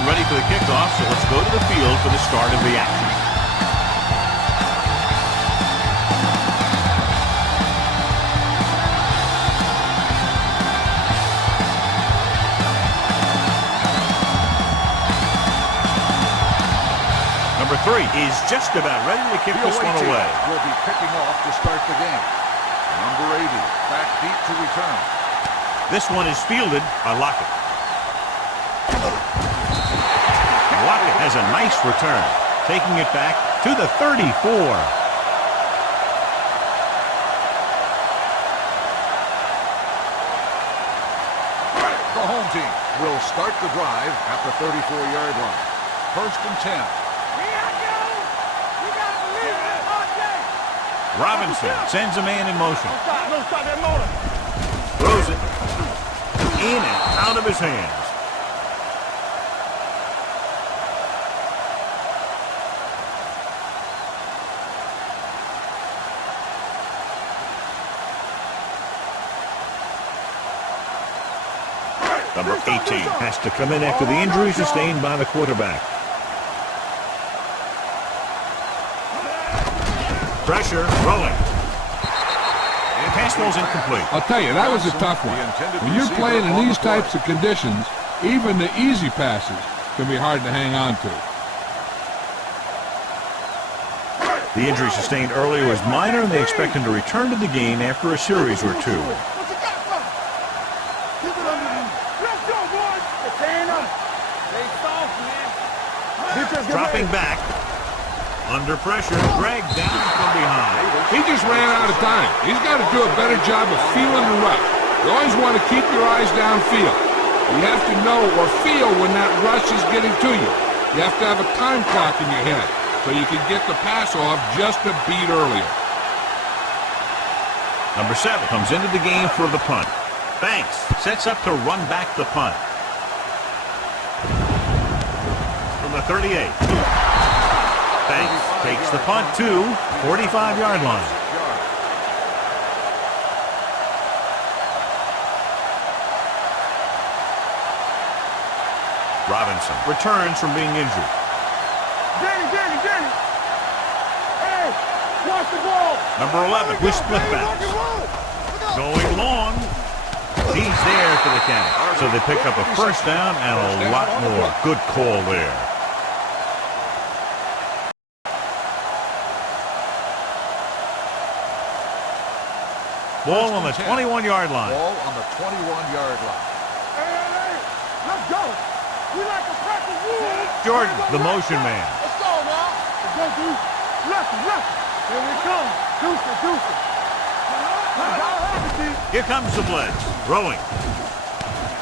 getting ready for the kickoff, so let's go to the field for the start of the action. Number 3 is just about ready to kick this one away. Will be kicking off to start the game. Number 80, back deep to return. This one is fielded by Lockett. Lockett has a nice return, taking it back to the 34. The home team will start the drive at the 34-yard line. 1st and 10. Robinson sends a man in motion. Throws it in and out of his hands. Number 18 has to come in after the injury sustained by the quarterback. Pressure, rolling. And pass ball's incomplete. I'll tell you, that was a tough one. When you're playing in these types of conditions, even the easy passes can be hard to hang on to. The injury sustained earlier was minor, and they expect him to return to the game after a series or two. Dropping back. Under pressure, dragged down from behind. He just ran out of time. He's got to do a better job of feeling the rush. You always want to keep your eyes downfield. You have to know or feel when that rush is getting to you. You have to have a time clock in your head so you can get the pass off just a beat earlier. Number 7 comes into the game for the punt. Banks sets up to run back the punt. From the 38. Banks takes the punt to 45-yard line. Robinson returns from being injured. Danny. Hey, watch the ball. Number 11 with split backs. Going long. He's there for the count. So they pick up a first down and a lot more. Good call there. Ball on the 21-yard line. Ball on the 21-yard line. Hey, let's go. We like to practice rules. Jordan, the motion man. Let's go now. Let's go, Deuce. Left. Here we come. Deuce. Here comes the blitz. Throwing.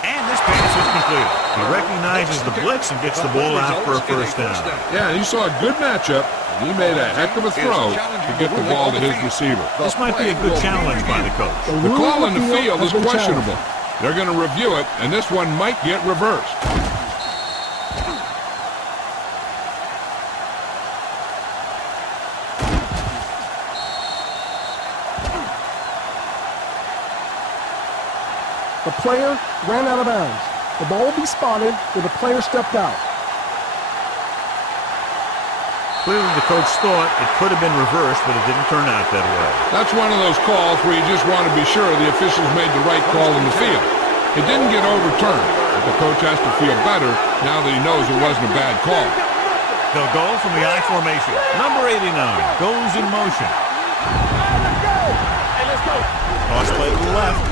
And this pass is completed. He recognizes the blitz and gets the ball out for a first down. Yeah, you saw a good matchup. He made a heck of a throw to get the ball to his receiver. This might be a good challenge by the coach. The call on the field is questionable. They're going to review it, and this one might get reversed. The player ran out of bounds. The ball will be spotted where the player stepped out. Clearly the coach thought it could have been reversed, but it didn't turn out that way. That's one of those calls where you just want to be sure the officials made the right call in the field. It didn't get overturned, but the coach has to feel better now that he knows it wasn't a bad call. They'll go from the I formation. Number 89 goes in motion. Toss play to the left.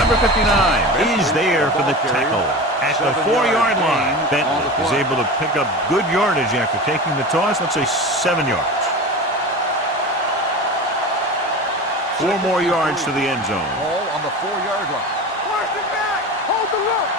Number 59 is there for the tackle. At the 4-yard line, Bentley is able to pick up good yardage after taking the toss, let's say 7 yards. 4 more yards to the end zone. Ball on the 4-yard line. Watch it back. Hold the look.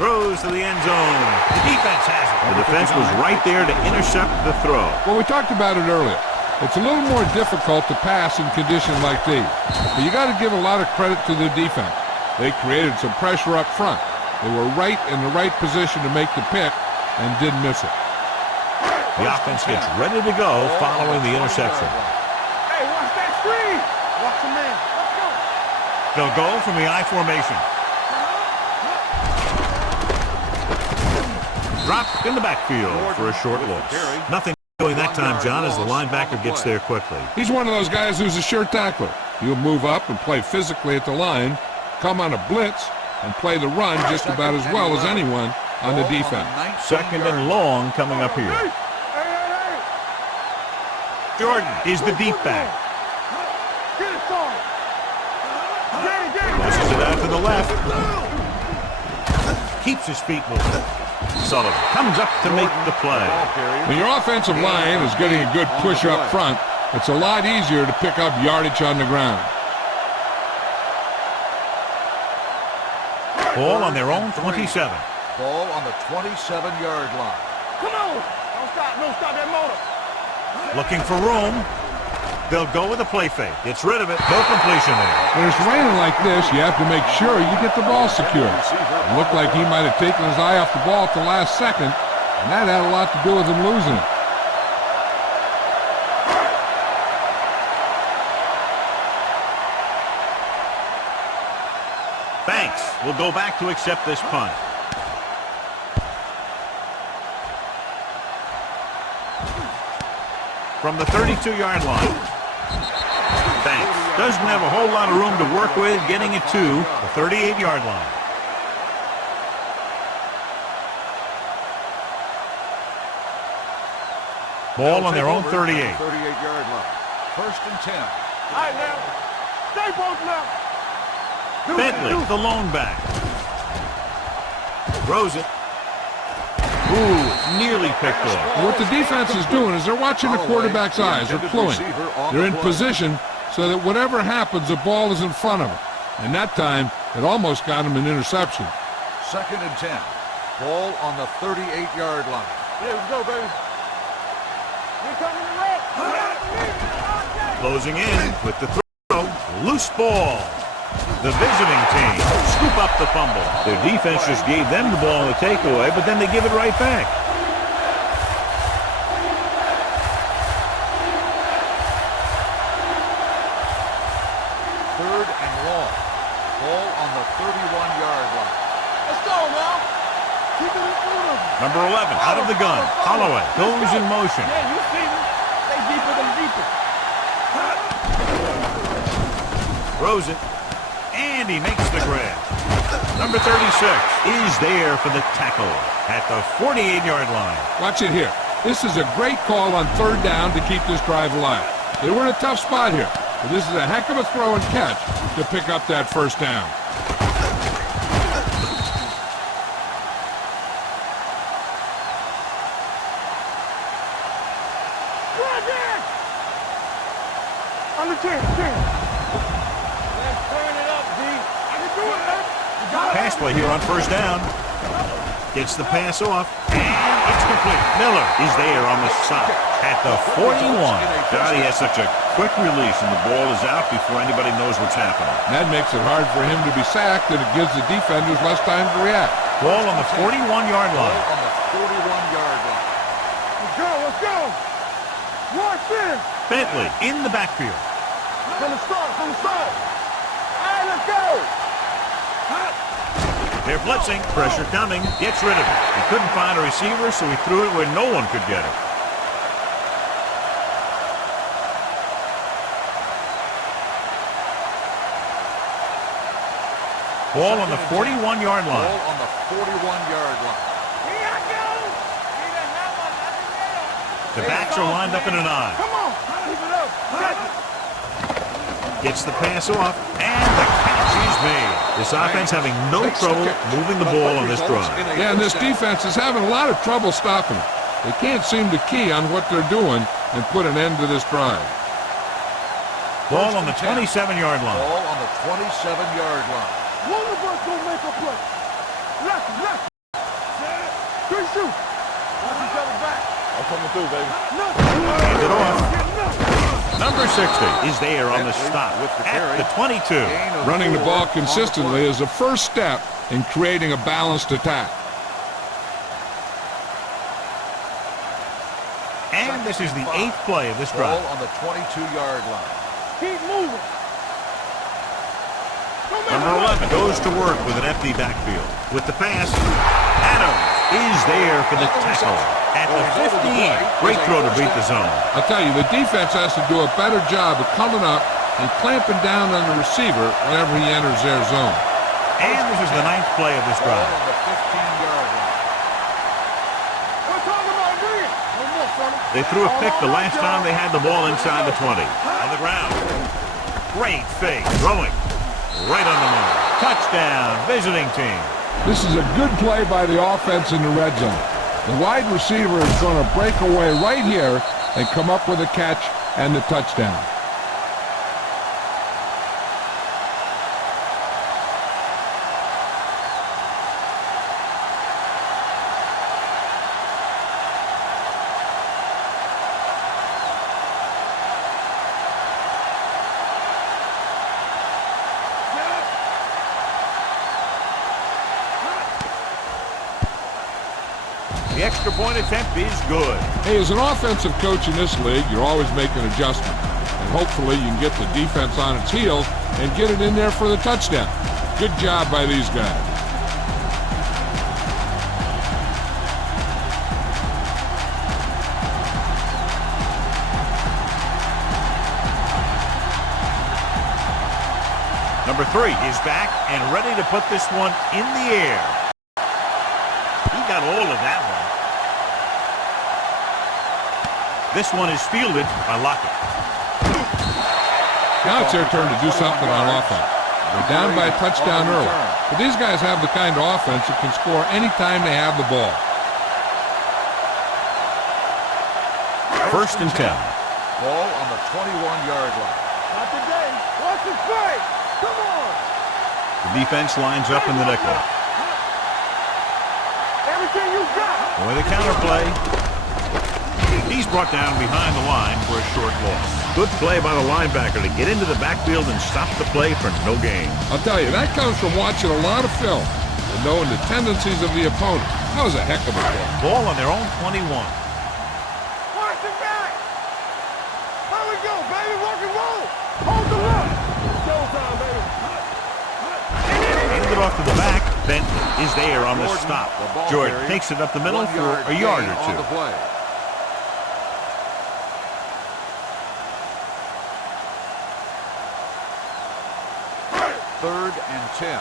Throws to the end zone. The defense has it. The defense was right there to intercept the throw. Well, we talked about it earlier. It's a little more difficult to pass in conditions like these. But you got to give a lot of credit to the defense. They created some pressure up front. They were right in the right position to make the pick and didn't miss it. The offense gets ready to go following the interception. Hey, watch that screen. Watch the man. Let's go. They'll go from the I formation. Dropped in the backfield for a short loss. Nothing doing that time, John, as the linebacker gets there quickly. He's one of those guys who's a sure tackler. He'll move up and play physically at the line, come on a blitz, and play the run just about as well as anyone on the defense. Second and long coming up here. Jordan is the deep back. Get it, son. Get it. Pushes it out to the left. Keeps his feet moving. Sullivan comes up to make the play. When your offensive line is getting a good push up front, it's a lot easier to pick up yardage on the ground. Ball on their own 27. Ball on the 27-yard line. Come on. Don't stop that motor. Looking for room. They'll go with a play fake. Gets rid of it. No completion there. When it's raining like this, you have to make sure you get the ball secure. It looked like he might have taken his eye off the ball at the last second, and that had a lot to do with him losing it. Banks will go back to accept this punt. From the 32-yard line. Banks doesn't have a whole lot of room to work with, getting it to the 38-yard line. Ball on their own 38. 38-yard line. First and 10. All right, now. Stay both now. Bentley, the lone back. Throws it. Ooh, nearly picked off. What the defense is doing is they're watching the quarterback's eyes. They're cluing. They're in position so that whatever happens, the ball is in front of them. And that time, it almost got him an interception. Second and 10. Ball on the 38-yard line. Here we go, baby. Here coming the red. Closing in with the throw. Loose ball. The visiting team scoop up the fumble. Their defense just gave them the ball in the takeaway, but then they give it right back. Third and long. Ball on the 31-yard line. Let's go, now. Keep it in front of them. Number 11 out of the gun. Holloway goes in motion. Yeah, you see them. They deeper than deeper. Throws it. And he makes the grab. Number 36 is there for the tackle at the 48-yard line. Watch it here. This is a great call on third down to keep this drive alive. They were in a tough spot here, but this is a heck of a throw and catch to pick up that first down. Right there. On the 10. Let's turn it up, D. I can do it, man. Pass play here on first down. Gets the pass off, and it's complete. Miller is there on the stop at the 41. God, he has such a quick release, and the ball is out before anybody knows what's happening. That makes it hard for him to be sacked, and it gives the defenders less time to react. Ball on the 41-yard Ball line. on the 41-yard line. Let's go. Watch this. Bentley in the backfield. From the start. All right, let's go. They're blitzing. Pressure coming. Gets rid of it. He couldn't find a receiver, so he threw it where no one could get it. Ball on the 41-yard line. Ball on the 41-yard line. Here I go. The backs are lined up in an I. Come on. Keep it up. Catch it. Gets the pass off, and the catch is made. This offense having no trouble moving the ball on this drive. Yeah, and this defense is having a lot of trouble stopping it. They can't seem to key on what they're doing and put an end to this drive. Ball on the 27-yard line. Ball on the 27-yard line. One of us gonna make a play. Left. Good shoot. Watch each other back. I'm coming through, baby. Hand it off. Number 60 is there on the stop at the 22. Running the ball consistently is the first step in creating a balanced attack. And this is the 8th play of this drive. Ball on the 22-yard line. Keep moving. Number 11 goes to work with an empty backfield. With the pass, Adams is there for the tackle. At the 15, great throw to beat the zone. I'll tell you, the defense has to do a better job of coming up and clamping down on the receiver whenever he enters their zone. And this is the 9th play of this drive. On the 15-yard line. They threw a pick the last time they had the ball inside the 20. On the ground. Great fake. Throwing. Right on the money. Touchdown, visiting team. This is a good play by the offense in the red zone. The wide receiver is going to break away right here and come up with a catch and the touchdown. The extra point attempt is good. Hey, as an offensive coach in this league, you're always making adjustments. And hopefully you can get the defense on its heels and get it in there for the touchdown. Good job by these guys. Number 3 is back and ready to put this one in the air. He got all of that one. This one is fielded by Lockett. Now it's their turn to do something on offense. They're down by a touchdown early. But these guys have the kind of offense that can score anytime they have the ball. 1st and 10. Ball on the 21-yard line. Not today. Watch it play. Come on. The defense lines up in the nickel. Everything you got. With a counterplay. He's brought down behind the line for a short loss. Good play by the linebacker to get into the backfield and stop the play for no gain. I'll tell you, that comes from watching a lot of film and knowing the tendencies of the opponent. That was a heck of a play. Ball on their own 21. Watch it back. How we go, baby? Rock and roll. Hold the look. Showtime, baby. Handed it off to the back. Benton is there on the stop. Jordan takes it up the middle for a yard or two. Third and 10.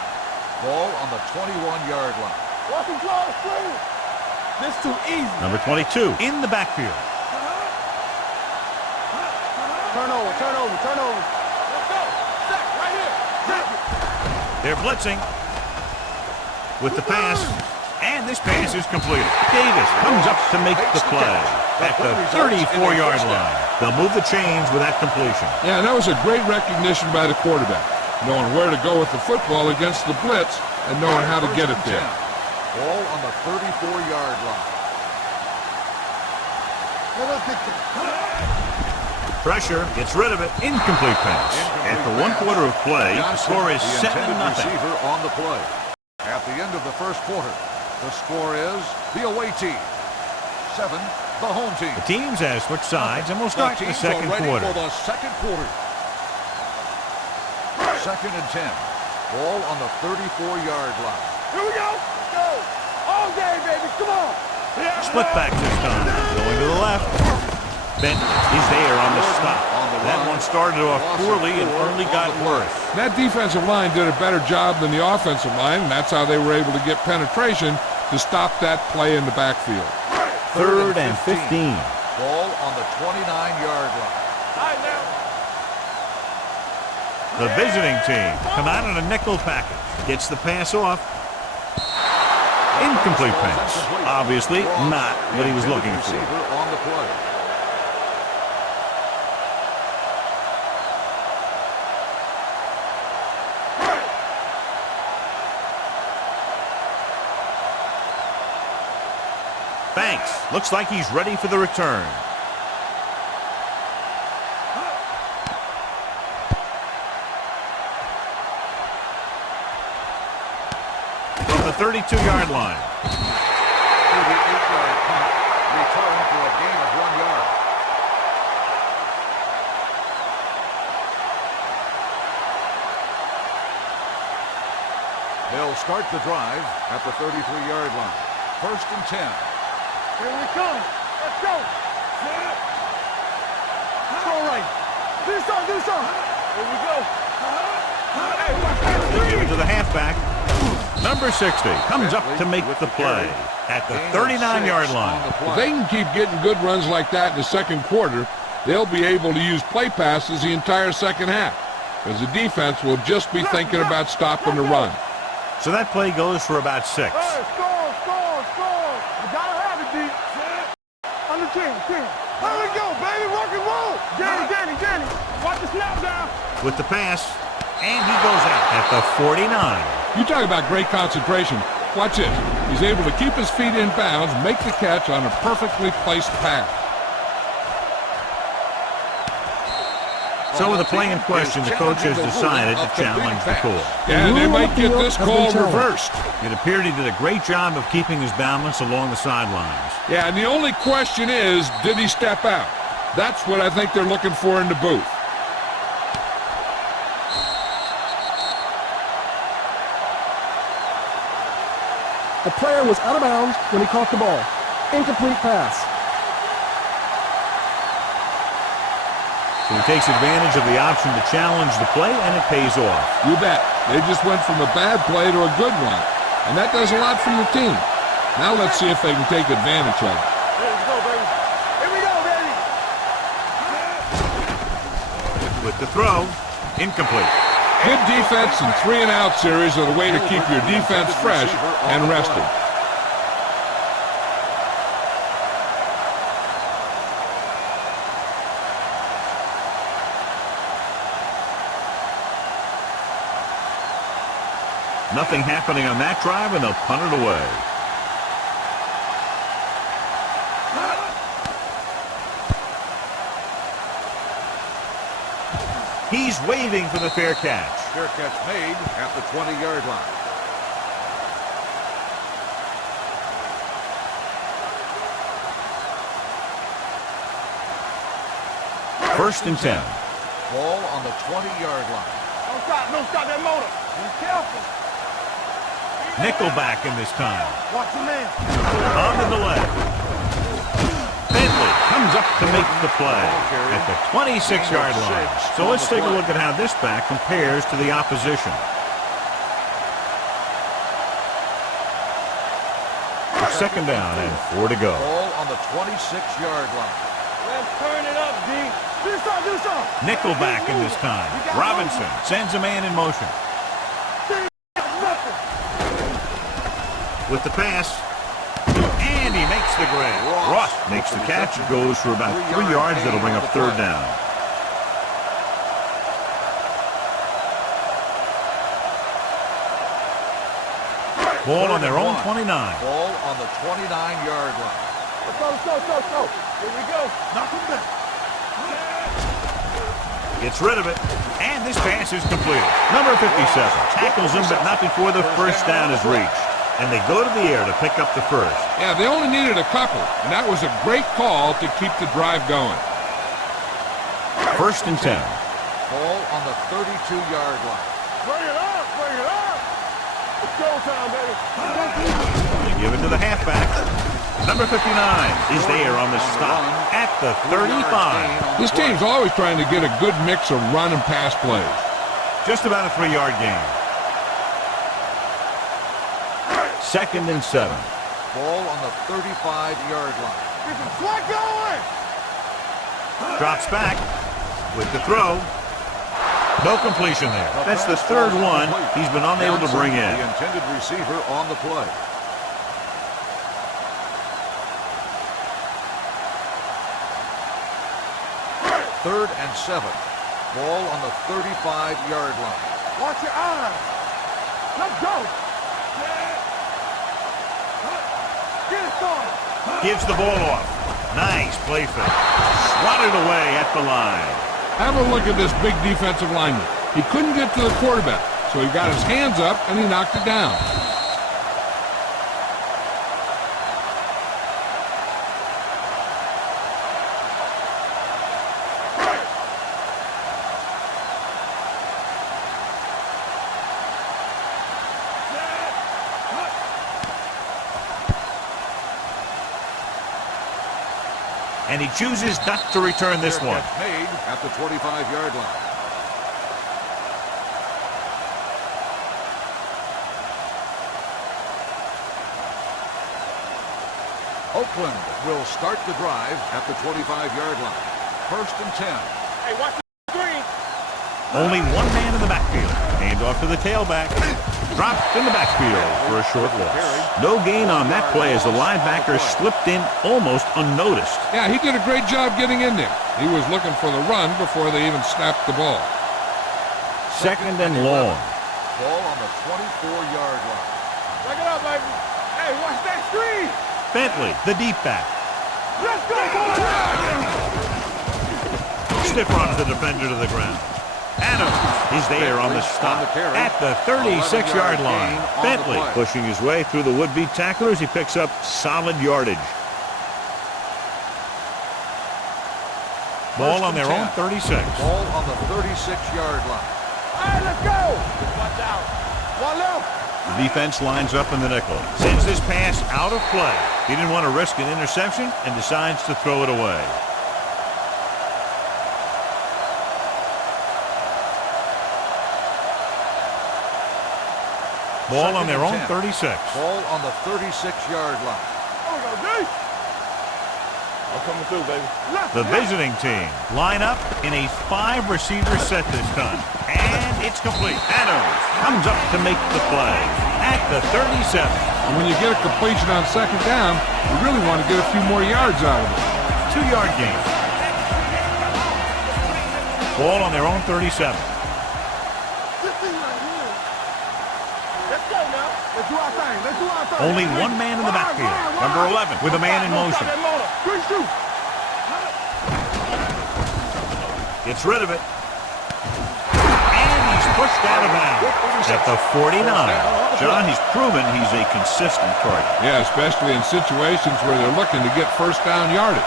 Ball on the 21-yard line. Watch him draw the screen. This too easy. Number 22 in the backfield. Turn over. Let's go. Sack right here. Sack it. They're blitzing with the pass, and this pass is completed. Davis comes up to make the play at the 34-yard line. They'll move the chains with that completion. Yeah, that was a great recognition by the quarterback, knowing where to go with the football against the blitz and knowing how to get it there. Ball on the 34-yard line. Pressure, gets rid of it, incomplete pass. After 1 quarter of play, the score is 7-0. Receiver on the play. At the end of the first quarter, the score is the away team 7, the home team. The teams have switched sides, and we'll start the second quarter. For the second quarter. 2nd and 10. Ball on the 34-yard line. Here we go. Go. All day, baby. Come on. Split back this time. Going to the left. Benton is there on the stop. That one started off poorly and only got worse. That defensive line did a better job than the offensive line, and that's how they were able to get penetration to stop that play in the backfield. 3rd and 15. Ball on the 29-yard line. The visiting team come out in a nickel package. Gets the pass off. Incomplete pass. Obviously not what he was looking for. On the play. Banks looks like he's ready for the return. From the 32-yard line. 38-yard punt. Return for a gain of 1 yard. They'll start the drive at the 33-yard line. 1st and 10. Here we come. Let's go. It's all right. Do something. Here we go. They give it to the halfback. Number 60 comes up to make the play at the 39-yard line. If they can keep getting good runs like that in the second quarter, they'll be able to use play passes the entire second half, because the defense will just be thinking about stopping the run. So that play goes for about 6. Hey, score. You gotta have it, D. Under 10. Here we go, baby. Rock and roll. Danny. Watch the snap down. With the pass, and he goes out at the 49. You talk about great concentration. Watch this. He's able to keep his feet in bounds, make the catch on a perfectly placed pass. So with the play in question, the coach has decided to challenge the call. Yeah, they might get this call reversed. It appeared he did a great job of keeping his balance along the sidelines. Yeah, and the only question is, did he step out? That's what I think they're looking for in the booth. The player was out of bounds when he caught the ball. Incomplete pass. So he takes advantage of the option to challenge the play, and it pays off. You bet. They just went from a bad play to a good one. And that does a lot for your team. Now let's see if they can take advantage of it. Let's go, baby. Here we go, baby. With the throw, incomplete. Good defense and 3-and-out series are the way to keep your defense fresh and rested. Nothing happening on that drive, and they'll punt it away. He's waving for the fair catch. Fair catch made at the 20-yard line. First and 10. Ball on the 20-yard line. Don't stop that motor. Be careful. Nickelback in this time. Watch your man. Onto the left. Bentley comes up to make the play at the 26-yard line. So let's take a look at how this back compares to the opposition. Second down and 4 to go. Ball on the 26-yard line. Let's turn it up, D. Do something. Nickelback in this time. Robinson sends a man in motion. With the pass, and he makes the grab. Ross makes the catch. It goes for about 3 yards. That'll bring up third down. Ball on their own 29. Ball on the 29-yard line. Let's go. Here we go. Knock him back. Gets rid of it, and this pass is completed. Number 57 tackles him, but not before the first down is reached. And they go to the air to pick up the first. Yeah, they only needed a couple, and that was a great call to keep the drive going. First and 10. Ball on the 32-yard line. Bring it up. It's showtime, baby. They give it to the halfback. Number 59 is there on the stop at the 35. This team's always trying to get a good mix of run and pass plays. Just about a 3-yard gain. Second and 7. Ball on the 35-yard line. Get the sweat going. Drops back with the throw. No completion there. That's the third one he's been unable to bring in. The intended receiver on the play. Third and 7. Ball on the 35-yard line. Watch your eyes. Let's go. Get it started. Gives the ball off. Nice play fake. Swatted away at the line. Have a look at this big defensive lineman. He couldn't get to the quarterback, so he got his hands up and he knocked it down. And he chooses not to return this one. Made at the 25-yard line. Oakland will start the drive at the 25-yard line. 1st and 10. Hey, watch the screen. Only one man in the backfield. Hand off to the tailback. Dropped in the backfield for a short loss. No gain on that play as the linebacker slipped in almost unnoticed. Yeah, he did a great job getting in there. He was looking for the run before they even snapped the ball. 2nd and long. Ball on the 24-yard line. Break it up, baby. Hey, watch that screen. Bentley, the deep back. Let's go, Stiff runs the defender to the ground. Adams is there on the stop at the 36-yard line. Bentley pushing his way through the would-be tacklers. He picks up solid yardage. Ball on their own 36. Ball on the 36-yard line. All right, let's go. Watch out. One left. The defense lines up in the nickel. Sends this pass out of play. He didn't want to risk an interception and decides to throw it away. Ball on their own 36. Ball on the 36-yard line. There we go, D. I'm coming through, baby. The visiting team line up in a 5-receiver set this time. And it's complete. Adams comes up to make the play at the 37. And when you get a completion on 2nd down, you really want to get a few more yards out of it. 2-yard gain. Ball on their own 37. Let's go now. Let's do our thing. Let's do our thing. Only one man in the backfield. Number 11 with a man in motion. Good shoot. Gets rid of it. And he's pushed out of bounds at the 49. John, he's proven he's a consistent target. Yeah, especially in situations where they're looking to get 1st down yardage.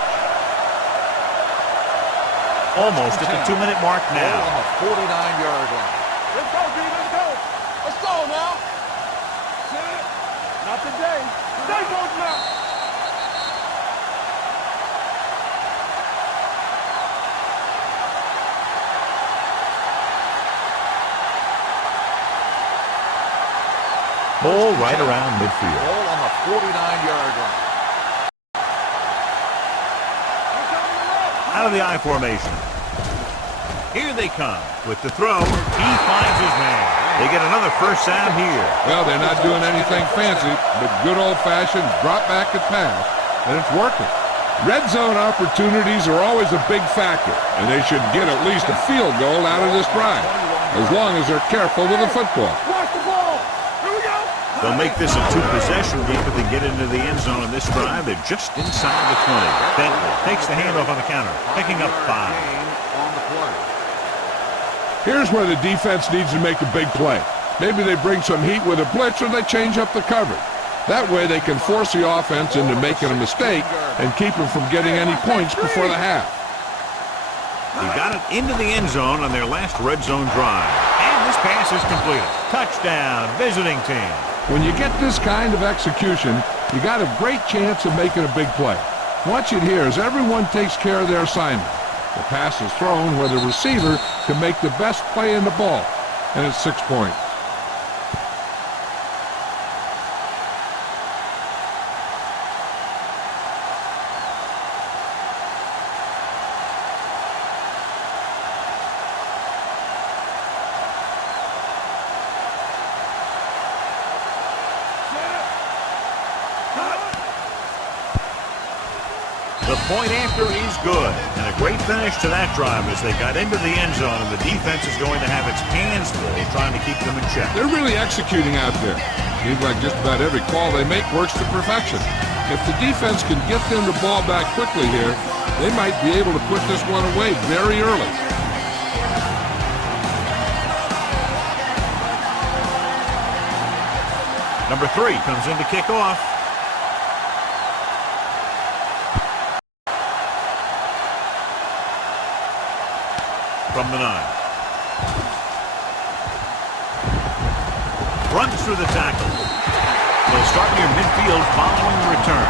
Almost at the 2-minute mark Ball now. on the 49-yard line. Let's go, D. Let's go. Let's go now. Not today. Today goes now. Ball right around midfield. Ball on the 49-yard line. Out of the I formation. Here they come. With the throw, he finds his man. They get another 1st down here. Well, they're not doing anything fancy, but good old-fashioned drop back and pass, and it's working. Red zone opportunities are always a big factor, and they should get at least a field goal out of this drive, as long as they're careful with the football. Watch the ball. Here we go. They'll make this a 2-possession game if they get into the end zone on this drive. They're just inside the 20. Bentley takes the handoff on the counter, picking up 5. On the play. Here's where the defense needs to make a big play. Maybe they bring some heat with a blitz or they change up the coverage. That way they can force the offense into making a mistake and keep them from getting any points before the half. He got it into the end zone on their last red zone drive. And this pass is completed. Touchdown, visiting team. When you get this kind of execution, you got a great chance of making a big play. Watch it here as everyone takes care of their assignment. The pass is thrown where the receiver can make the best play in the ball, and it's 6 points. The point after is good, and a great finish to that drive as they got into the end zone, and the defense is going to have its hands full trying to keep them in check. They're really executing out there. Seems like just about every call they make works to perfection. If the defense can get them the ball back quickly here, they might be able to put this one away very early. Number 3 comes in to kick off. From the 9. Runs through the tackle. They'll start near midfield following the return.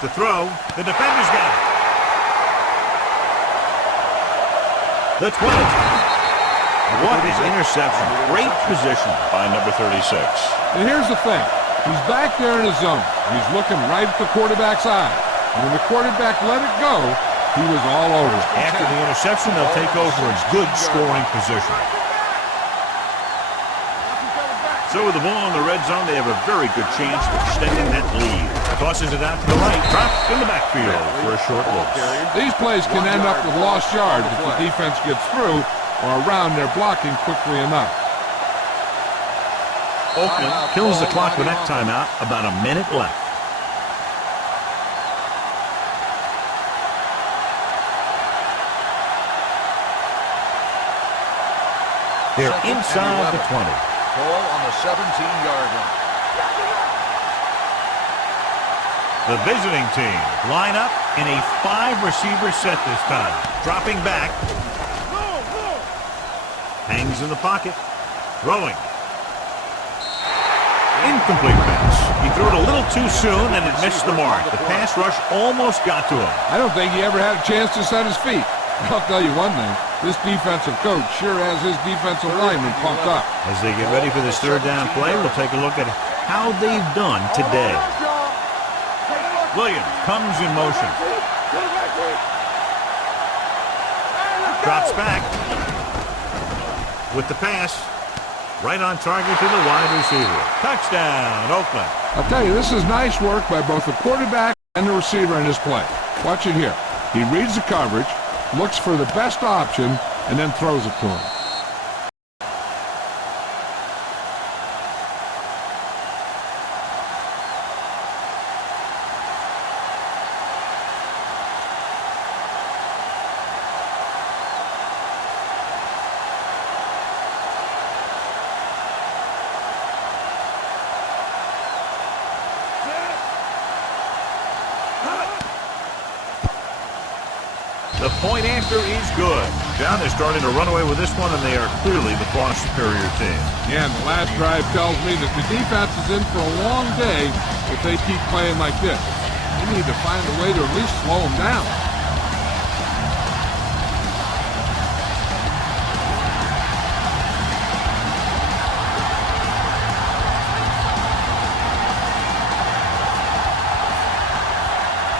With the throw, the defender's got it. The 20. What an interception. Great position by number 36. And here's the thing. He's back there in his zone. He's looking right at the quarterback's eye. And when the quarterback let it go, he was all over it. After the interception, they'll take over a good scoring position. So with the ball in the red zone, they have a very good chance of extending that lead. Tosses it out to the right. Drops in the backfield for a short loss. These plays can end up with lost yards if the defense gets through or around their blocking quickly enough. Oakland kills the clock with that timeout. About a minute left. They're inside the 20. Ball on the 17-yard line. The visiting team line up in a 5-receiver set this time. Dropping back. Hangs in the pocket. Throwing. Incomplete pass. He threw it a little too soon and it missed the mark. The pass rush almost got to him. I don't think he ever had a chance to set his feet. I'll tell you one thing. This defensive coach sure has his defensive lineman pumped up. As they get ready for this third down play, we'll take a look at how they've done today. Williams comes in motion. Drops back. With the pass. Right on target to the wide receiver. Touchdown, Oakland. I'll tell you, this is nice work by both the quarterback and the receiver in this play. Watch it here. He reads the coverage, looks for the best option, and then throws it to him. The point after is good. Now they're starting to run away with this one, and they are clearly the far superior team. Yeah, and the last drive tells me that the defense is in for a long day if they keep playing like this. They need to find a way to at least slow them down.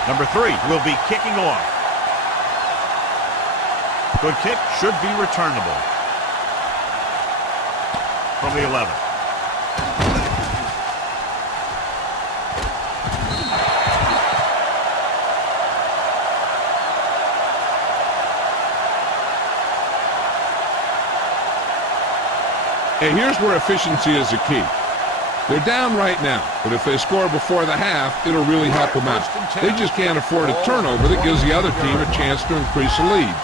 Number 3 will be kicking off. Good kick, should be returnable. From the 11. Hey, here's where efficiency is the key. They're down right now, but if they score before the half, it'll really help them out. They just can't afford a turnover that gives the other team a chance to increase the lead.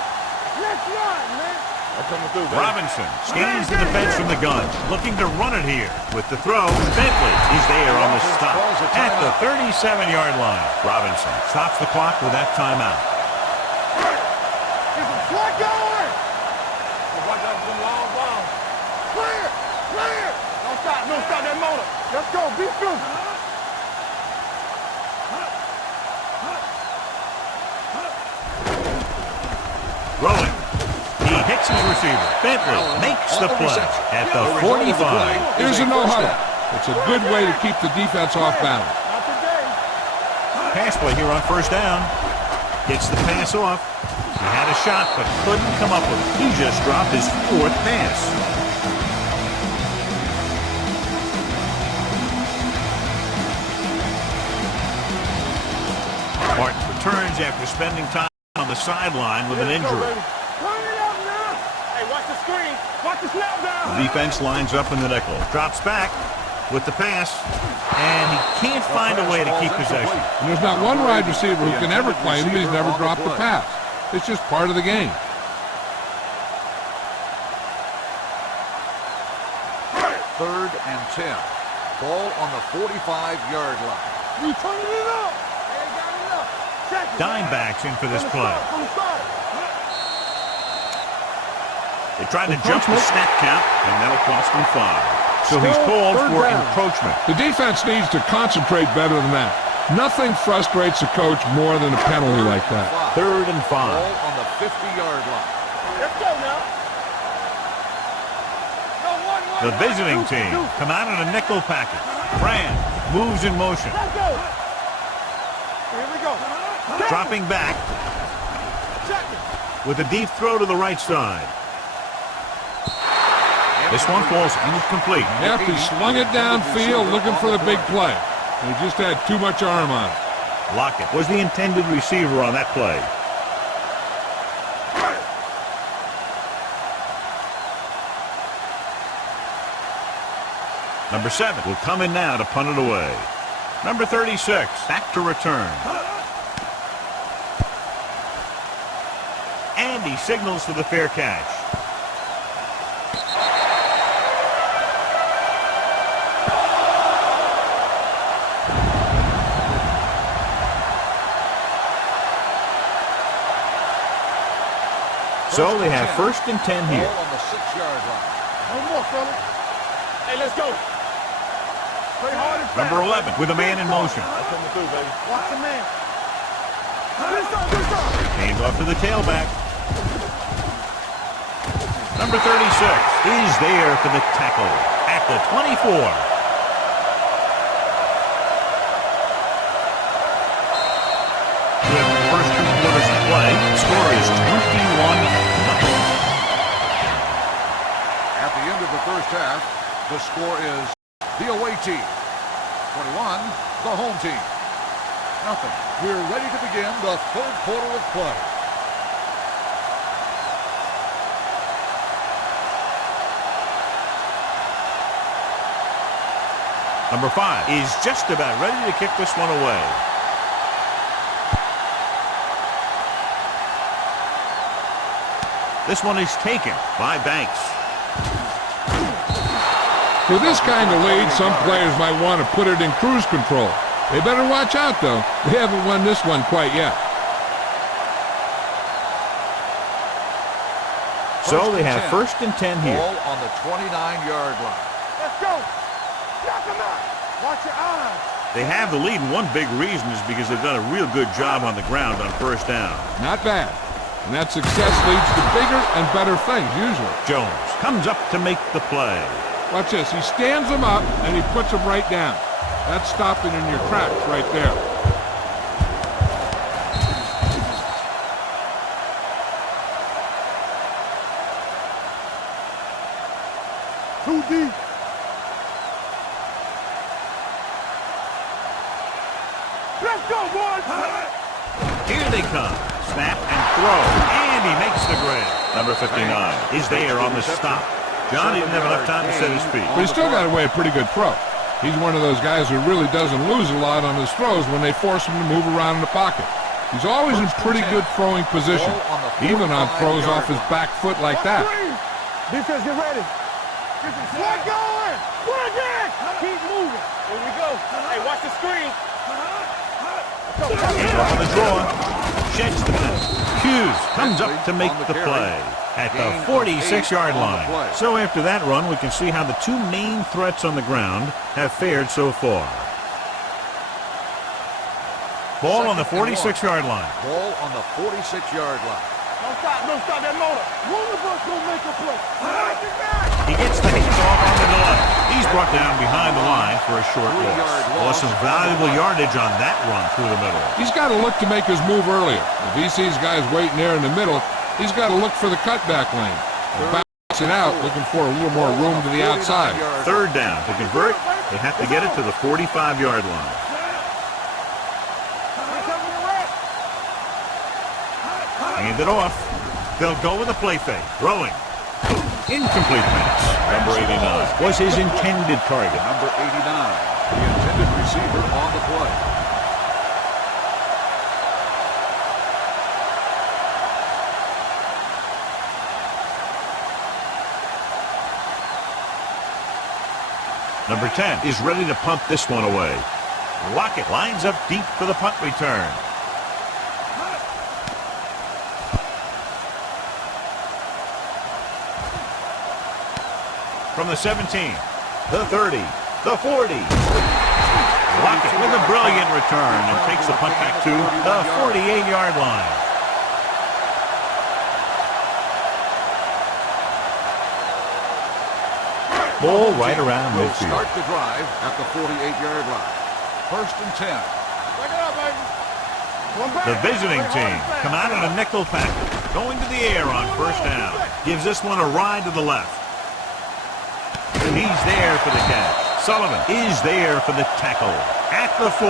Robinson scans the defense from the gun, looking to run it here. With the throw, Bentley is there on the stop at the 37-yard line. Robinson stops the clock with that timeout. Clear! Clear! Don't stop that motor. Let's go. Be good. Rolling. He hits his receiver. Bentley makes the play at the 45. Here's a no-huddle. It's a good way to keep the defense off balance. Pass play here on first down. Gets the pass off. He had a shot, but couldn't come up with it. He just dropped his 4th pass. Martin returns after spending time on the sideline with an injury. Watch the snap down. The defense lines up in the nickel. Drops back with the pass, and he can't find a way to keep possession. And there's not one wide receiver who can ever claim that he's never dropped a pass. It's just part of the game. Third and 10. Ball on the 45-yard line. You turning it up. They got enough. Dime backs in for this play. They tried to jump the snap count, and that'll cost them 5. So he's called for encroachment. The defense needs to concentrate better than that. Nothing frustrates a coach more than a penalty like that. 3rd and 5. Ball on the 50-yard line. Let's go now. The visiting team come out in a nickel package. Fran moves in motion. Let's go. Here we go. Dropping back Check it. with a deep throw to the right side. This one falls incomplete. Yep, he slung it downfield looking for the big play. He just had too much arm on it. Lockett was the intended receiver on that play. Number 7 will come in now to punt it away. Number 36 back to return. And he signals for the fair catch. So they have 1st and 10 here. Ball on the 6-yard line. No more, fellas. Hey, let's go. Play hard and fast. Number 11 with a man in motion. That's coming through, baby. Watch the man. Good start. Hands off to the tailback. Number 36 is there for the tackle at the 24. The first 2 quarters of play. The score is 21-0. At the end of the first half, the score is the away team 21, the home team nothing. We're ready to begin the 3rd quarter of play. Number 5 is just about ready to kick this one away. This one is taken by Banks. With this kind of lead, some players might want to put it in cruise control. They better watch out, though. They haven't won this one quite yet. So they have 1st and 10 here. Ball on the 29-yard line. Let's go. Knock him out. Watch your eyes. They have the lead, and one big reason is because they've done a real good job on the ground on 1st down. Not bad. And that success leads to bigger and better things, usually. Jones comes up to make the play. Watch this. He stands them up, and he puts them right down. That's stopping in your tracks right there. Too deep. Let's go, boys. Here they come. Snap and throw. And he makes the grab. Number 59 is there on the stop. John didn't have enough time to set his feet. But he still got away a pretty good throw. He's one of those guys who really doesn't lose a lot on his throws when they force him to move around in the pocket. He's always in pretty good throwing position, even on throws off his back foot like that. Defense, get ready. We're going. We're again. Keep moving. Here we go. Hey, watch the screen. Hands off on the draw. Sheds the pass. Hughes comes up to make the play at the 46-yard line. So after that run, we can see how the 2 main threats on the ground have fared so far. Ball on the 46-yard line. Ball on the 46-yard line. Don't stop that motor. One of us gonna make a play. He gets the hands off on the delay. He's brought down behind the line for a short loss. Lost some valuable yardage on that run through the middle. He's got to look to make his move earlier. If he sees guys waiting there in the middle, he's got to look for the cutback lane. Bounce it out, looking for a little more room to the outside. 3rd down. To convert, they have to get it to the 45-yard line. Hand it off. They'll go with a play fake. Throwing. Incomplete pass. Number 89 was his intended target. Number 89, the intended receiver on the play. Number 10 is ready to punt this one away. Lockett lines up deep for the punt return. From the 17, the 30, the 40. Block it with a brilliant return and takes the punt back to the 48-yard line. Ball right around will midfield. start the drive at the 48-yard line. 1st and 10. The visiting team come out in a nickel package, going to the air on 1st down. Gives this one a ride to the left. And he's there for the catch. Sullivan is there for the tackle at the 4.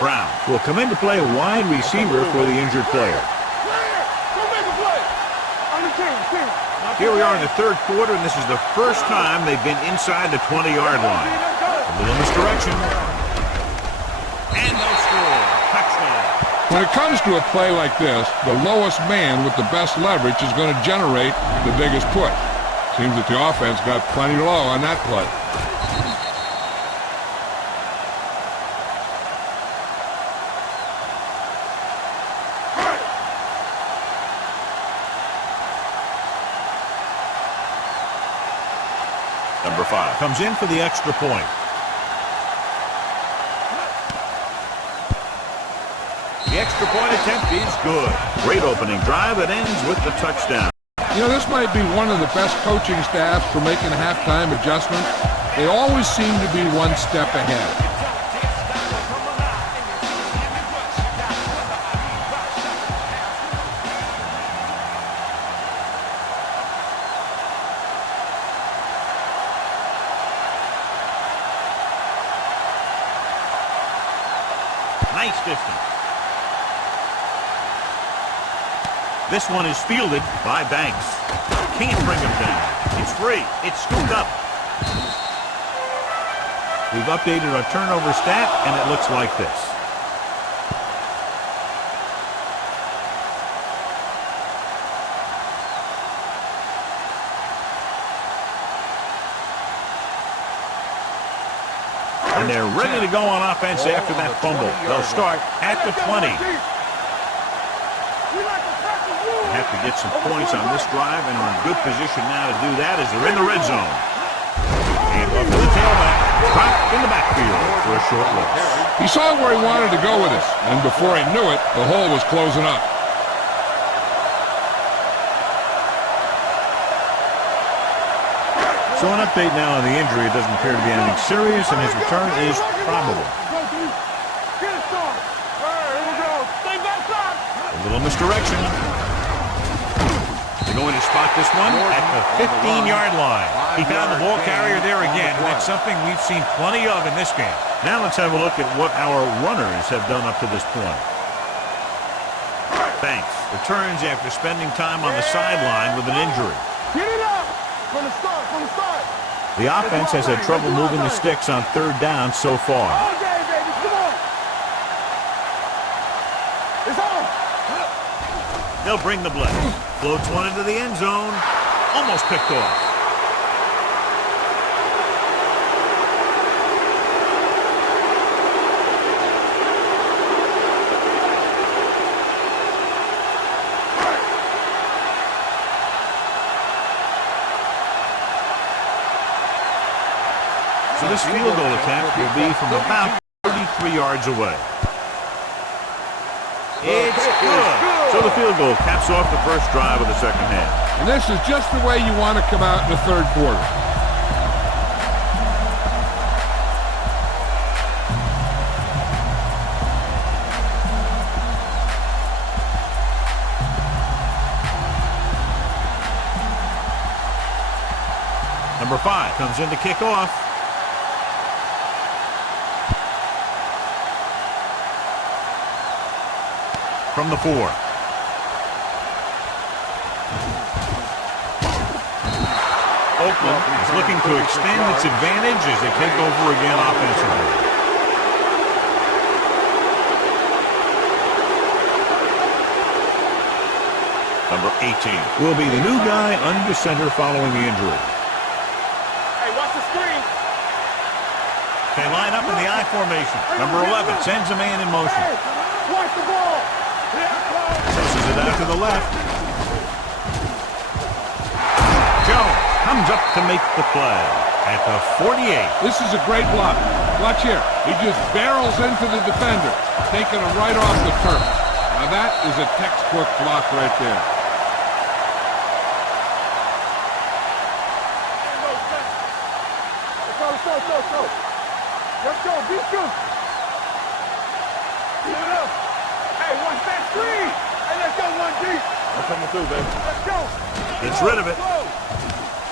Brown will come in to play wide receiver for the injured player. Here we are in the 3rd quarter, and this is the first time they've been inside the 20-yard line. A little misdirection. And they'll score. Touchdown. When it comes to a play like this, the lowest man with the best leverage is going to generate the biggest push. Seems that the offense got plenty low on that play. Number 5 comes in for the extra point. The extra point attempt is good. Great opening drive that ends with the touchdown. You know, this might be one of the best coaching staffs for making halftime adjustments. They always seem to be one step ahead. Nice distance. This one is fielded by Banks. Can't bring him down. It's free. It's scooped up. We've updated our turnover stat, and it looks like this. And they're ready to go on offense after that fumble. They'll start at the 20. They have to get some points on this drive, and are in good position now to do that as they're in the red zone. And off to the tailback. Dropped in the backfield for a short loss. He saw where he wanted to go with it, and before he knew it, the hole was closing up. So an update now on the injury. It doesn't appear to be anything serious, and his return is probable. A little misdirection. They're going to spot this one at the 15-yard line. He found the ball carrier there again, and that's something we've seen plenty of in this game. Now let's have a look at what our runners have done up to this point. Banks returns after spending time on the sideline with an injury. Get it up from the start, The offense has had trouble moving the sticks on 3rd down so far. All day, baby, come on. It's on. They'll bring the blitz. Floats one into the end zone. Almost picked off. So this field goal attempt will be from about 33 yards away. It's good. So the field goal caps off the first drive of the second half. And this is just the way you want to come out in the 3rd quarter. Number 5 comes in to kick off. From the 4. Oakland is looking to extend its advantage as they take over again offensively. Number 18 will be the new guy under center following the injury. Hey, watch the screen. They line up in the I formation. Number 11 sends a man in motion. Watch the ball. Pushes it out to the left. Jones comes up to make the play at the 48. This is a great block. Watch here. He just barrels into the defender, taking him right off the turf. Now that is a textbook block right there. Let's go. Be good. Give it up. Hey, watch that screen. Hey, let's go one deep. I'm coming through, baby. Let's go. Gets rid of it.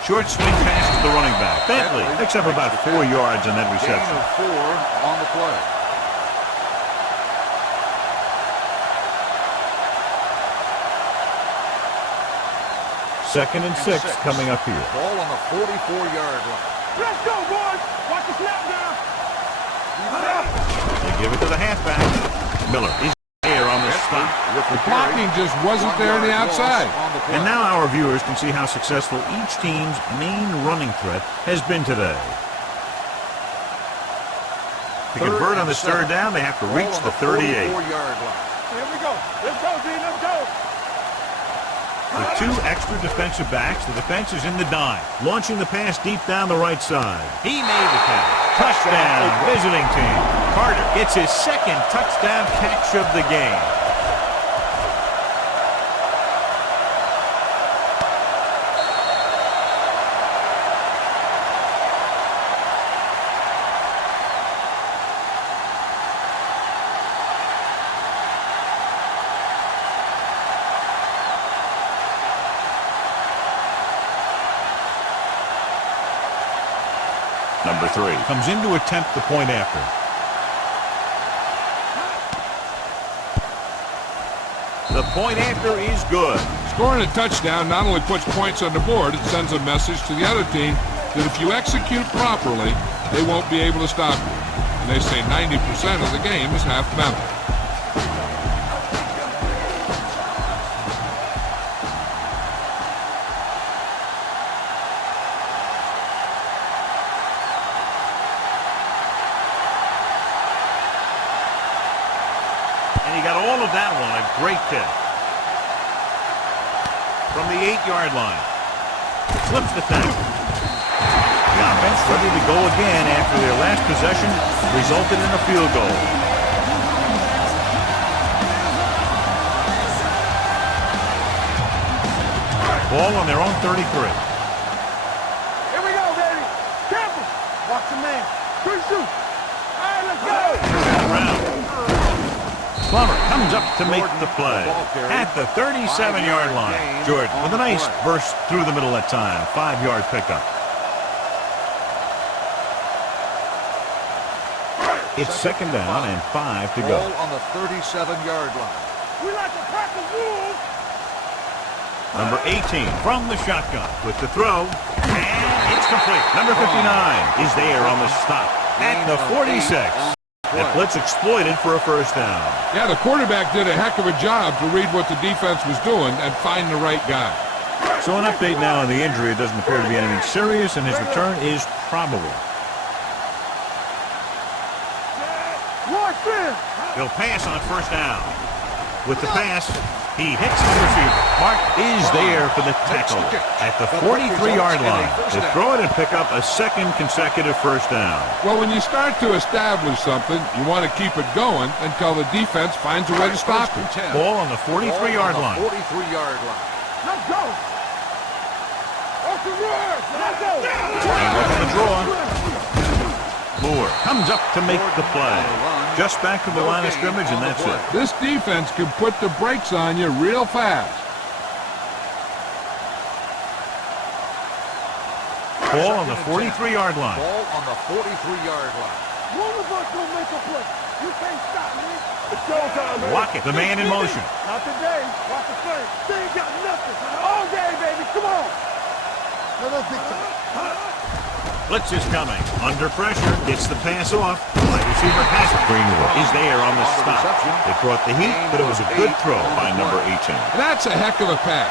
Short swing pass to the running back. Bentley picks up about 4 yards on that Gain reception. of 4 on the play. Second and 6 coming up here. Ball on the 44-yard line. Let's go, boys. Watch the snap down. They give it to the halfback. Miller is there on the stop. The blocking just wasn't there on the outside. And now our viewers can see how successful each team's main running threat has been today. To convert on this third down, they have to reach the 38. 44-yard line. Here we go. Let's go, D. Let's go. With 2 extra defensive backs, the defense is in the dime, launching the pass deep down the right side. He made the catch. Touchdown, visiting team. Carter gets his second touchdown catch of the game. Number 3 comes in to attempt the point after. The point after is good. Scoring a touchdown not only puts points on the board, it sends a message to the other team that if you execute properly, they won't be able to stop you. And they say 90% of the game is half mental. And he got all of that one, a great kick. From the 8-yard line. Flips the tackle. The offense ready to go again after their last possession resulted in a field goal. Ball on their own 33. Here we go, baby. Careful. Watch the man. Good shoot. All right, let's go. Around. Plummer comes up to make the play at the 37-yard line. Jordan with a nice burst through the middle that time. 5-yard pickup. It's second down and 5 to go. Ball on the 37-yard line. We like to pack the rules. Number 18 from the shotgun with the throw. And it's complete. Number 59 is there on the stop at the 46. That blitz exploited for a first down. Yeah, the quarterback did a heck of a job to read what the defense was doing and find the right guy. So an update now on the injury. It doesn't appear to be anything serious, and his return is probable. Watch this. He'll pass on first down. With the pass, he hits the receiver. Mark is there for the tackle at the 43-yard line. They throw it and pick up a second consecutive first down. Well, when you start to establish something, you want to keep it going until the defense finds a way to stop it. Ball on the 43-yard line. 43-yard line. Let's go. Off the rush. Let's go. And look at the draw. Moore comes up to make the play. Just back to the line of scrimmage, and that's it. This defense can put the brakes on you real fast. Ball on the 43-yard line. Ball on the 43-yard line. One of us will make a play. You can't stop me. It's showtime, baby. Lockett, the man in motion. Not today. Watch the play. They ain't got nothing. All day, baby. Come on. No, that's big time. Blitz is coming. Under pressure. Gets the pass off. Wide receiver has it. Greenwood is there on the stop. It brought the heat, but it was a good throw by number 18. That's a heck of a pass.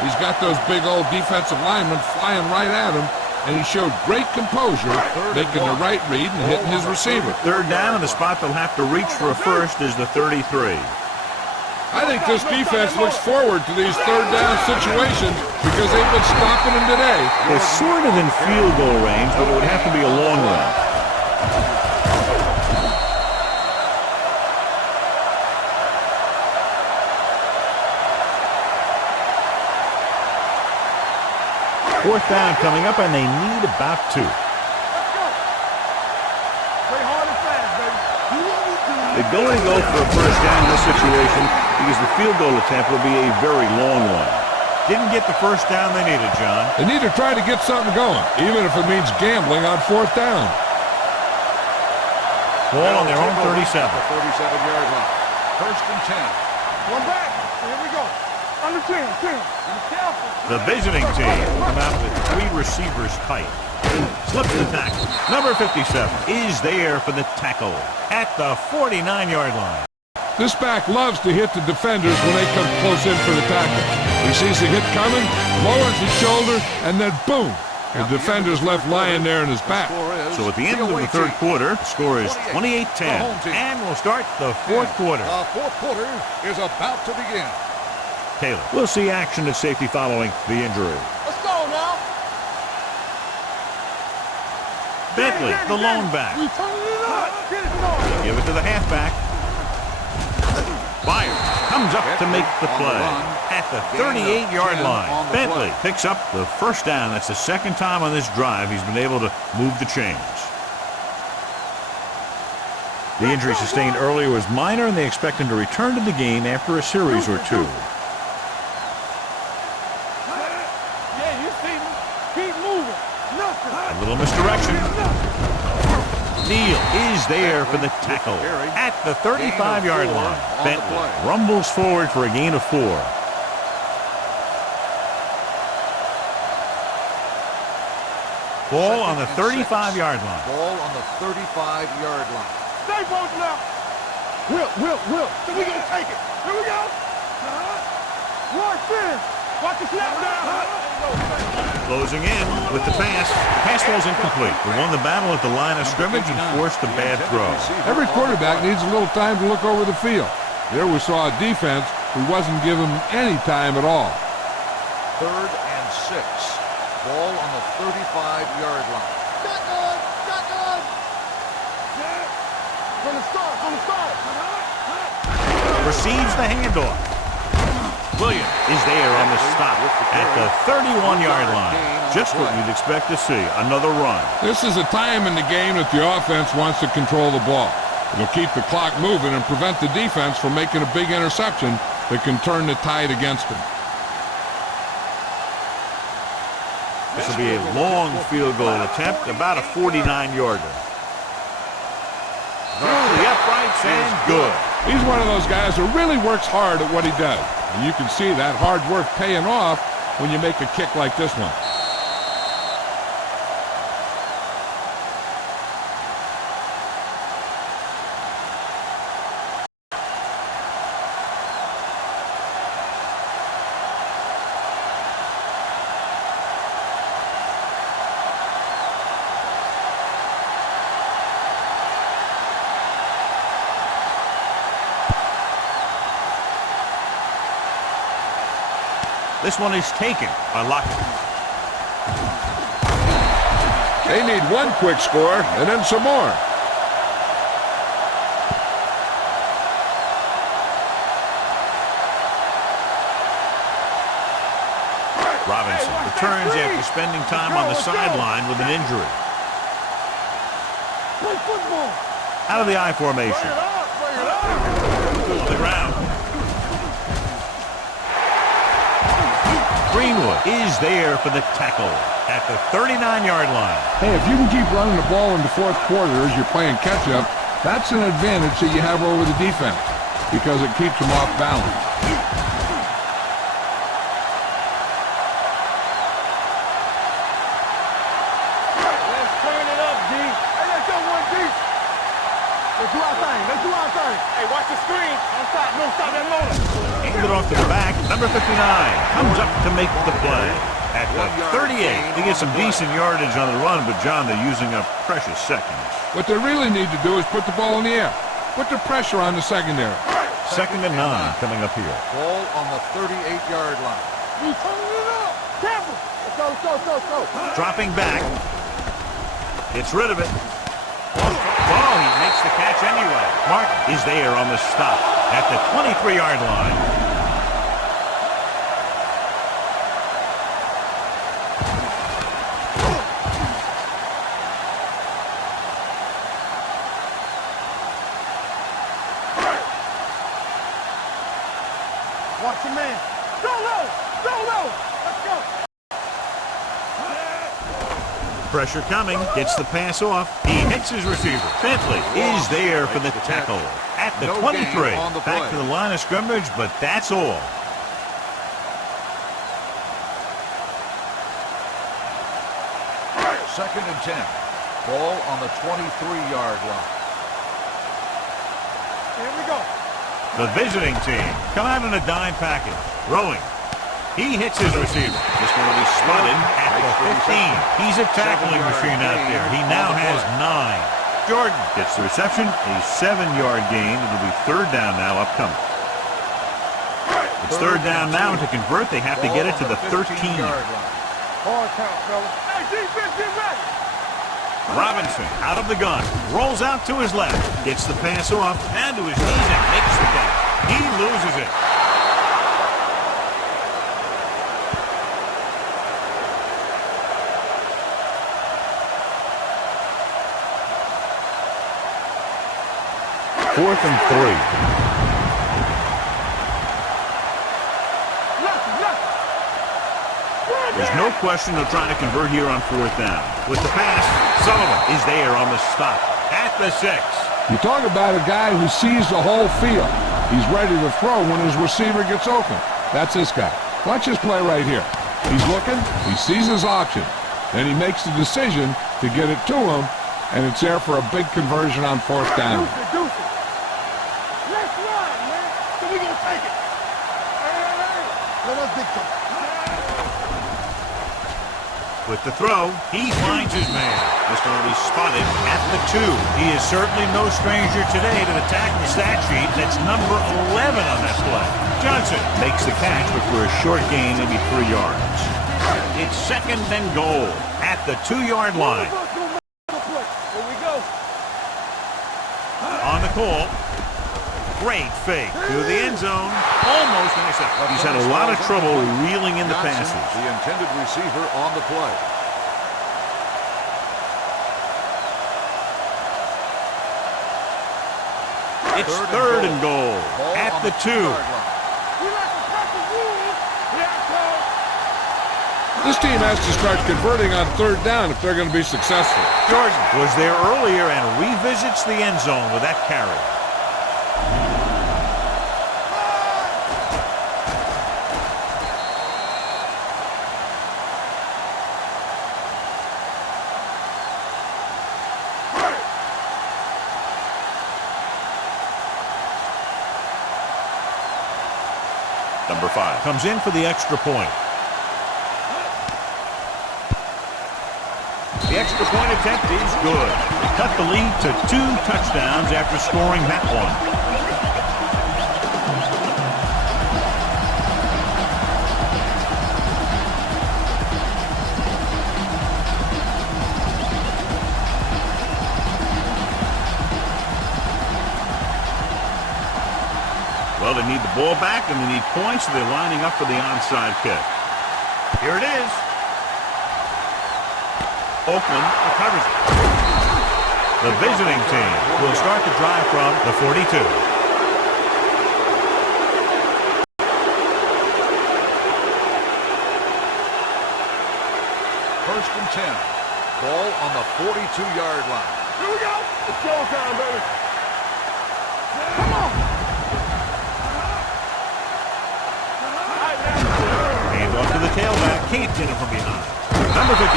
He's got those big old defensive linemen flying right at him, and he showed great composure, making the right read and hitting his receiver. Third down, and the spot they'll have to reach for a first is the 33. I think this defense looks forward to these third down situations because they've been stopping them today. They're sort of in field goal range, but it would have to be a long one. Fourth down coming up, and they need about 2. They're going to go for a first down in this situation because the field goal attempt will be a very long one. Didn't get the first down they needed, John. They need to try to get something going, even if it means gambling on fourth down. Ball on their own 37. 37-yard line. First and 10. One back. Here we go. Under 10. Be careful. The visiting team will come out with 3 receivers tight. Slips the tackle. Number 57 is there for the tackle at the 49-yard line. This back loves to hit the defenders when they come close in for the tackle. He sees the hit coming, lowers his shoulder, and then boom, the defender's left lying there in his back. So at the end of the third quarter, the score is 28-10, and we'll start the fourth quarter. The fourth quarter is about to begin. Taylor will see action at safety following the injury. Let's go now. Bentley, the lone back. We turning it up. Get it going. Give it to the halfback. Fire comes up to make the play at the 38-yard line. Bentley picks up the first down. That's the second time on this drive he's been able to move the chains. The injury sustained earlier was minor, and they expect him to return to the game after a series or 2. Yeah, you see me. Keep moving. Nothing. A little misdirection. Neal is there for the tackle at the 35-yard line. Bentley rumbles forward for a gain of 4. Ball on the 35-yard line. Ball on the 35-yard line. Stay both now. Will. So we gonna take it. Here we go. Watch this. Watch the snap down. Closing in with the pass. Pass ball's incomplete. They won the battle at the line of scrimmage and forced a bad throw. Every quarterback needs a little time to look over the field. There we saw a defense who wasn't given any time at all. 3rd and 6. Ball on the 35-yard line. Shotgun. From the start. Receives the handoff. Williams is there on the stop at the 31-yard line. Just what you'd expect to see, another run. This is a time in the game that the offense wants to control the ball. It'll keep the clock moving and prevent the defense from making a big interception that can turn the tide against them. This will be a long field goal attempt, about a 49-yarder. Through the uprights and good. He's one of those guys who really works hard at what he does. And you can see that hard work paying off when you make a kick like this one. This one is taken by Lockett. They need one quick score and then some more. Robinson returns after spending time on the sideline with an injury. Play football. Out of the I formation. On the ground. Greenwood is there for the tackle at the 39-yard line. Hey, if you can keep running the ball in the fourth quarter as you're playing catch-up, that's an advantage that you have over the defense because it keeps them off balance. Let's turn it up, D. Hey, let's go one, D. Let's do our thing. Hey, watch the screen. Don't stop that motor. Handed it off to the back. Number 59 comes up to make the play. At the 1 yard 38, gain they on get some the play. decent yardage on the run, but John, they're using up precious seconds. What they really need to do is put the ball in the air. Put the pressure on the secondary. Second and 9 coming up here. Ball on the 38-yard line. You turning it up. Careful. Let's go. Dropping back. Gets rid of it. Oh, he makes the catch anyway. Martin is there on the stop at the 23-yard line. Watch your man. Go low. Let's go. Pressure coming. Gets the pass off. He hits his receiver. Bentley is there for the tackle at the No 23. gain on the Back play. to the line of scrimmage, but that's all. Second and 10. Ball on the 23-yard line. Here we go. The visiting team come out in a dime package. Rolling. He hits his receiver. This one will be spotted at the 15. He's a tackling machine out there. He now has 9. Jordan gets the reception, a 7-yard gain. It'll be third down now upcoming. It's third down now, and to convert, they have to get it to the 13. Hard count, fella. Hey, defense, get ready. Robinson out of the gun. Rolls out to his left. Gets the pass off. Down to his knees and makes the catch. He loses it. Fourth and 3. There's no question they're trying to convert here on fourth down. With the pass, Sullivan is there on the stop at the 6. You talk about a guy who sees the whole field. He's ready to throw when his receiver gets open. That's this guy. Watch his play right here. He's looking, he sees his option, then he makes the decision to get it to him, and it's there for a big conversion on fourth down. Deuce it. Let's run, man. So we gonna take it. Hey. Let us dictate. With the throw, he finds his man. This one will be spotted at the 2. He is certainly no stranger today to the tackle stat sheet. That's number 11 on that play. Johnson makes the catch, but for a short gain, maybe 3 yards. It's second and goal at the 2-yard line. Here we go. On the call. Great fake to the end zone. Almost intercepted. He's had a lot of trouble reeling in the passes. The intended receiver on the play. It's third and goal Ball at on the 2. 2-yard line. We like to press the rules. This team has to start converting on third down if they're going to be successful. Jordan was there earlier and revisits the end zone with that carry. Number 5 comes in for the extra point. The extra point attempt is good. They cut the lead to 2 touchdowns after scoring that one. Well, they need the ball back and they need points, so they're lining up for the onside kick. Here it is. Oakland recovers it. The visiting team will start the drive from the 42. First and 10. Ball on the 42-yard line. Here we go. It's showtime, baby. Come on. Hand off to the tailback. Can't get it from behind. Number 52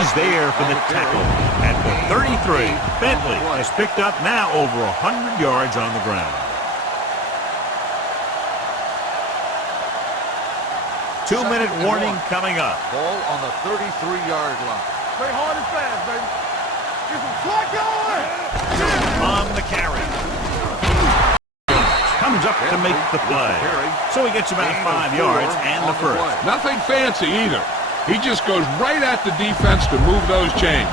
is there for the tackle at the 33. Bentley has picked up now over 100 yards on the ground. 2-minute warning coming up. Ball on the 33-yard line. Play hard and fast, baby. Get some slack going. On the carry. Comes up to make the play. So he gets about 5 yards and the first. Nothing fancy either. He just goes right at the defense to move those chains.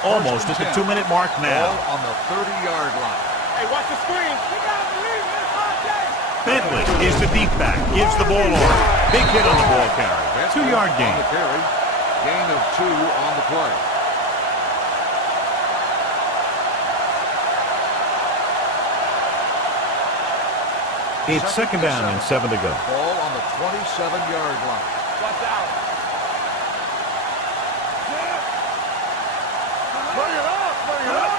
Almost at the 2-minute mark now. Ball on the 30-yard line. Hey, watch the screen. You gotta believe it. Bentley is the deep back. Gives the ball off. Big hit on the ball carry. 2-yard gain. On the carry. Gain of 2 on the play. It's second down and 7 to go. Ball on the 27-yard line. Watch out. Bring it up. Bring it up.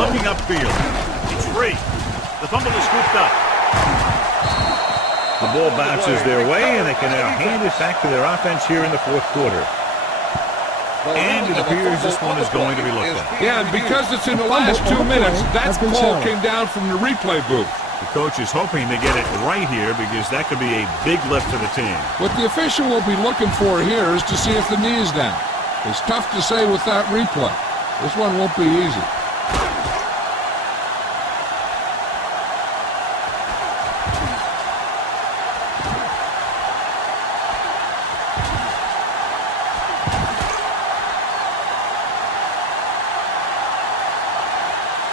Looking upfield. It's free. The fumble is scooped up. The ball bounces their way, and they can now hand it back to their offense here in the fourth quarter. And it appears this one is going to be looked at. Yeah, and because it's in the last 2 minutes, that call came down from the replay booth. The coach is hoping to get it right here because that could be a big lift to the team. What the official will be looking for here is to see if the knee is down. It's tough to say with that replay. This one won't be easy.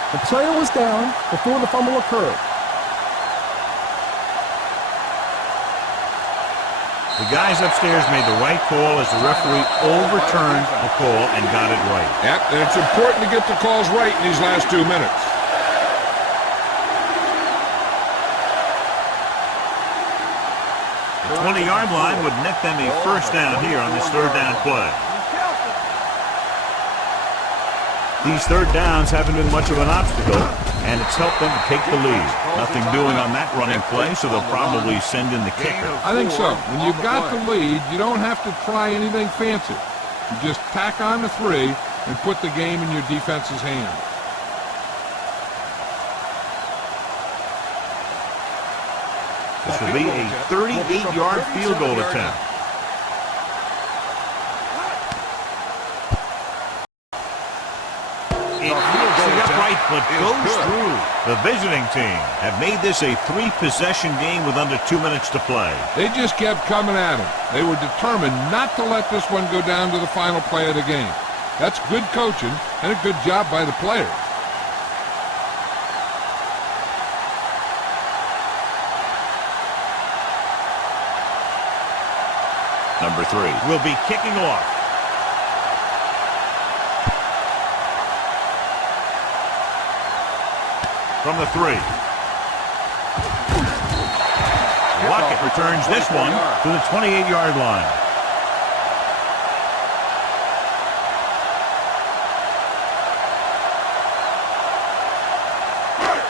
The player was down before the fumble occurred. The guys upstairs made the right call as the referee overturned the call and got it right. Yep, and it's important to get the calls right in these last 2 minutes. The 20-yard line would net them a first down here on this third down play. These third downs haven't been much of an obstacle, and it's helped them to take the lead. Nothing doing on that running play, so they'll probably send in the kicker. I think so. When you've got the lead, you don't have to try anything fancy. You just tack on the 3 and put the game in your defense's hands. This will be a 38-yard field goal attempt. It hits the upright, but goes through. The visiting team have made this a 3-possession game with under 2 minutes to play. They just kept coming at him. They were determined not to let this one go down to the final play of the game. That's good coaching and a good job by the players. Number 3 will be kicking off. From the 3. Lockett returns this one to the 28-yard line.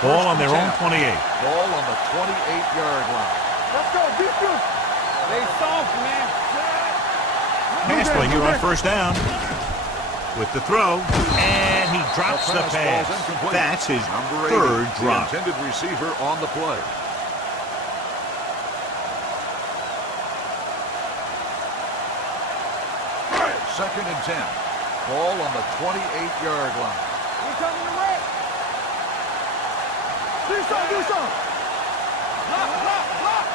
Ball on their own 28. Ball on the 28-yard line. Let's go. Defense. They soft, man. Pass play here on first down. With the throw, and he drops the pass. That's his third drop. The intended receiver on the play. Second and 10. Ball on the 28-yard line. We coming to wreck. Do something, do something. Block, block, block.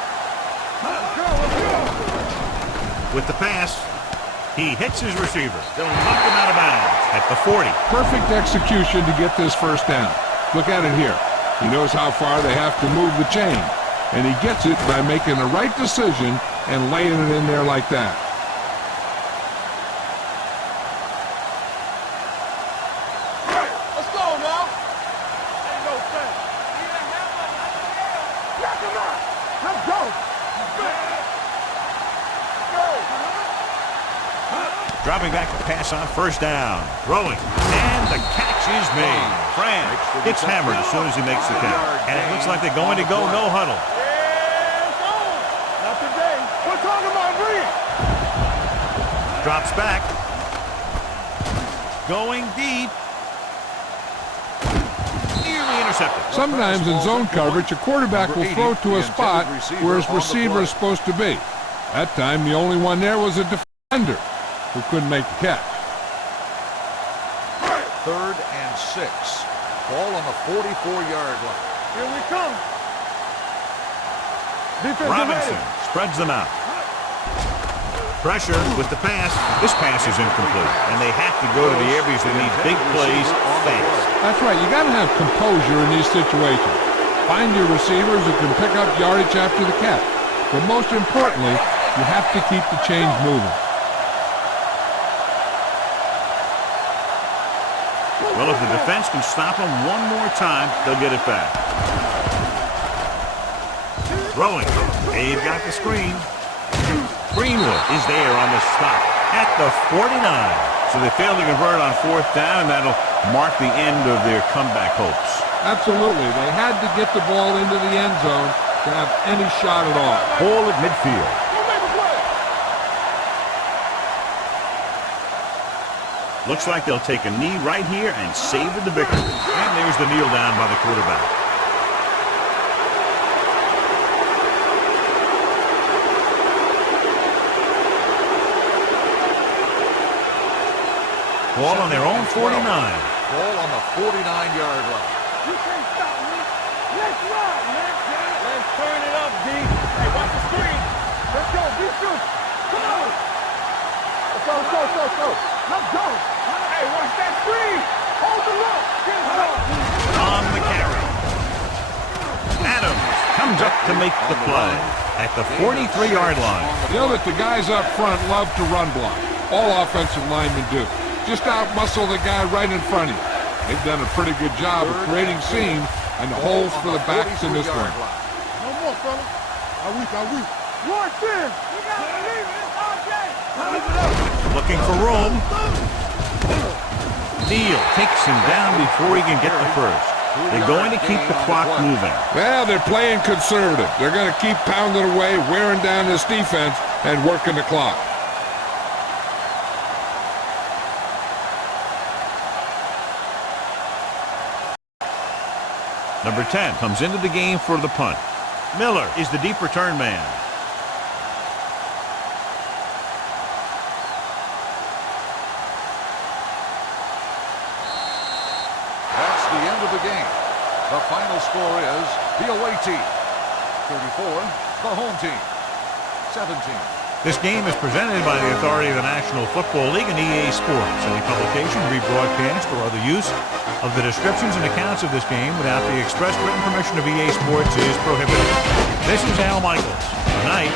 Let's go, let's go. With the pass, he hits his receiver. They'll knock him out of bounds at the 40. Perfect execution to get this first down. Look at it here. He knows how far they have to move the chain, and he gets it by making the right decision and laying it in there like that. Let's go now. Ain't no thing. Knock him out. Let's go. Dropping back to pass on first down. Throwing. And the catch is made. Fran gets hammered as soon as he makes the count. And it looks like they're going to go no huddle. Not today. We're talking about Bree. Drops back. Going deep. Nearly intercepted. Sometimes in zone coverage, a quarterback will throw to a spot where his receiver is supposed to be. That time, the only one there was a defender who couldn't make the catch. 3rd and 6. Ball on the 44-yard line. Here we come. Defense Robinson spreads them out. Pressure with the pass. This pass is incomplete, and they have to go to the areas that need big plays fast. That's right. You got to have composure in these situations. Find your receivers who can pick up yardage after the catch. But most importantly, you have to keep the chains moving. Well, if the defense can stop them one more time, they'll get it back. Throwing. They've got the screen. Greenwood is there on the stop at the 49. So they failed to convert on 4th down, and that'll mark the end of their comeback hopes. Absolutely. They had to get the ball into the end zone to have any shot at all. Ball at midfield. Looks like they'll take a knee right here and savor the victory. And there's the kneel down by the quarterback. Ball on their own 49. Ball on the 49-yard line. You can't stop me. Let's ride, man. Let's turn it up, D. Hey, watch the screen. Let's go. Be true. Come on. Let's go. Let's go. Hey, watch that screen. Hold the look. Get it up. On the carry. Adams comes up to make the play at the 43-yard line. You know that the guys up front love to run block. All offensive linemen do. Just out-muscle the guy right in front of you. They've done a pretty good job of creating seams and holes for the backs in this one. No more, fella. I weak. Watch this. We got to believe it. It's our game. Looking for room. Neal takes him down before he can get the first. They're going to keep the clock moving. Well, they're playing conservative. They're going to keep pounding away, wearing down this defense, and working the clock. Number 10 comes into the game for the punt. Miller is the deep return man. That's the end of the game. The final score is the away team 34, the home team 17. This game is presented by the authority of the National Football League and EA Sports. Any publication, rebroadcast, or other use of the descriptions and accounts of this game without the express written permission of EA Sports is prohibited. This is Al Michaels. Good night.